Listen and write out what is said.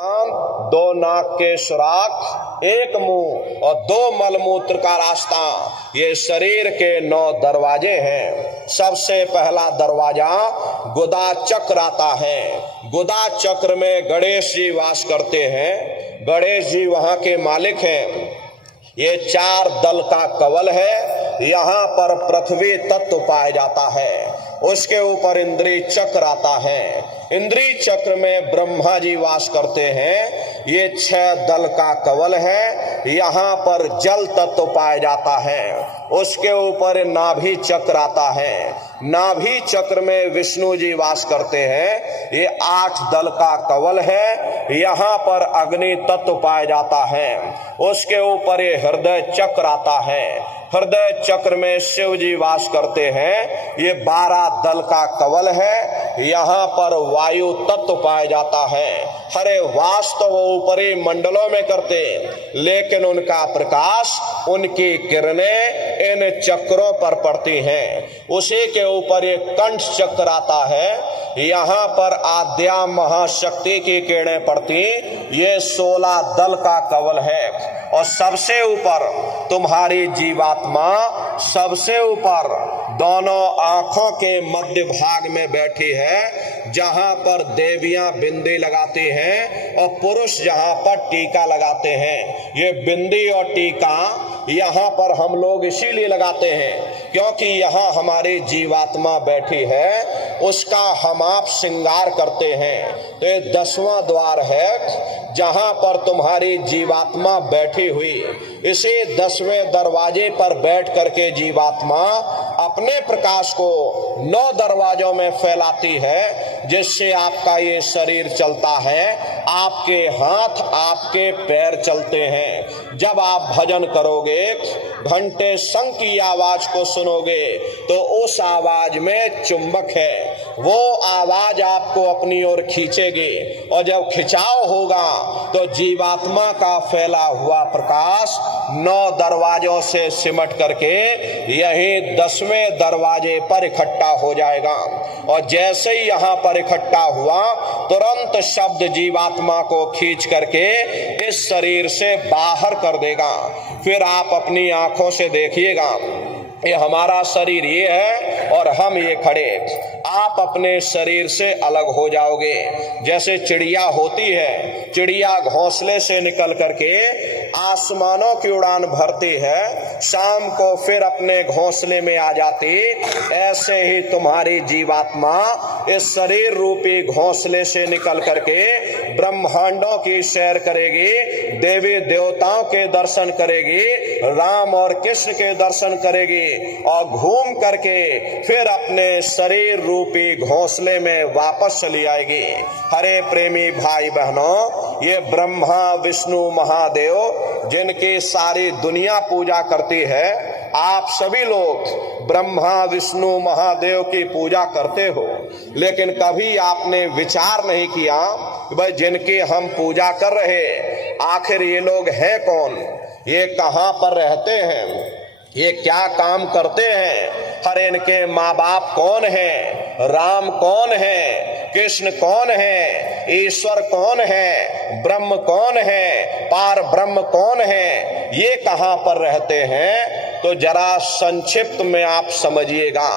दो नाक के सुराख, एक मुंह और दो मलमूत्र का रास्ता, ये शरीर के 9 दरवाजे हैं। सबसे पहला दरवाजा गुदा चक्र आता है। गुदा चक्र में गणेश जी वास करते हैं। गणेश जी वहां के मालिक हैं। ये 4 दल का कवल है। यहाँ पर पृथ्वी तत्व पाया जाता है। उसके ऊपर इंद्री चक्र आता है। इंद्री चक्र में ब्रह्मा जी वास करते हैं। ये 6 दल का कवल है। यहाँ पर जल तत्व पाया जाता है। उसके ऊपर नाभि चक्र आता है। नाभि चक्र में विष्णु जी वास करते हैं। ये 8 दल का कवल है। यहाँ पर अग्नि तत्व पाया जाता है। उसके ऊपर ये हृदय चक्र आता है। हृदय चक्र में शिव जी वास करते हैं। ये 12 दल का कवल है। यहाँ पर वायु तत्व पाया जाता है। हरे वास तो वो ऊपरी मंडलों में करते, लेकिन उनका प्रकाश, उनकी किरणें इन चक्रों पर पड़ती हैं। उसी के ऊपर एक कंठ चक्र आता है। यहाँ पर आद्या महाशक्ति की किरणें पड़ती। ये 16 दल का कवल है। और सबसे ऊपर तुम्हारी जीवात्मा, सबसे ऊपर दोनों आंखों के मध्य भाग में बैठी है, जहां पर देवियां बिंदी लगाती हैं और पुरुष जहां पर टीका लगाते हैं। ये बिंदी और टीका यहाँ पर हम लोग इसीलिए लगाते हैं क्योंकि यहाँ हमारी जीवात्मा बैठी है, उसका हम आप श्रृंगार करते हैं। तो ये 10वां द्वार है जहां पर तुम्हारी जीवात्मा बैठी हुई। इसी 10वें दरवाजे पर बैठ करके जीवात्मा अपने प्रकाश को 9 दरवाजों में फैलाती है, जिससे आपका ये शरीर चलता है। आपके हाथ, आपके पैर चलते हैं। जब आप भजन करोगे, घंटे शंख की आवाज को सुनोगे, तो उस आवाज में चुंबक है। वो आवाज आपको अपनी ओर खींचेगी और जब खिंचाव होगा तो जीवात्मा का फैला हुआ प्रकाश 9 दरवाजों से सिमट करके यही 10वें दरवाजे पर इकट्ठा हो जाएगा। और जैसे ही यहाँ पर इकट्ठा हुआ, तुरंत शब्द जीवात्मा को खींच करके इस शरीर से बाहर कर देगा। फिर आप अपनी आंखों से देखिएगा, ये हमारा शरीर ये है और हम ये खड़े। आप अपने शरीर से अलग हो जाओगे। जैसे चिड़िया होती है, चिड़िया घोंसले से निकल करके आसमानों की उड़ान भरती है, शाम को फिर अपने घोंसले में आ जाती। ऐसे ही तुम्हारी जीवात्मा इस शरीर रूपी घोंसले से निकल करके ब्रह्मांडों की सैर करेगी, देवी देवताओं के दर्शन करेगी, राम और कृष्ण के दर्शन करेगी और घूम करके फिर अपने शरीर रूपी घोंसले में वापस चली आएगी। हरे प्रेमी भाई बहनों, ये ब्रह्मा विष्णु महादेव जिनकी सारी दुनिया पूजा करती है, आप सभी लोग ब्रह्मा विष्णु महादेव की पूजा करते हो, लेकिन कभी आपने विचार नहीं किया कि भाई जिनकी हम पूजा कर रहे, आखिर ये लोग हैं कौन, ये कहाँ पर रहते हैं, ये क्या काम करते हैं, हर इनके माँ बाप कौन हैं, राम कौन है, कृष्ण कौन है, ईश्वर कौन है, ब्रह्म कौन है, पार ब्रह्म कौन है, ये कहाँ पर रहते हैं। तो जरा संक्षिप्त में आप समझिएगा।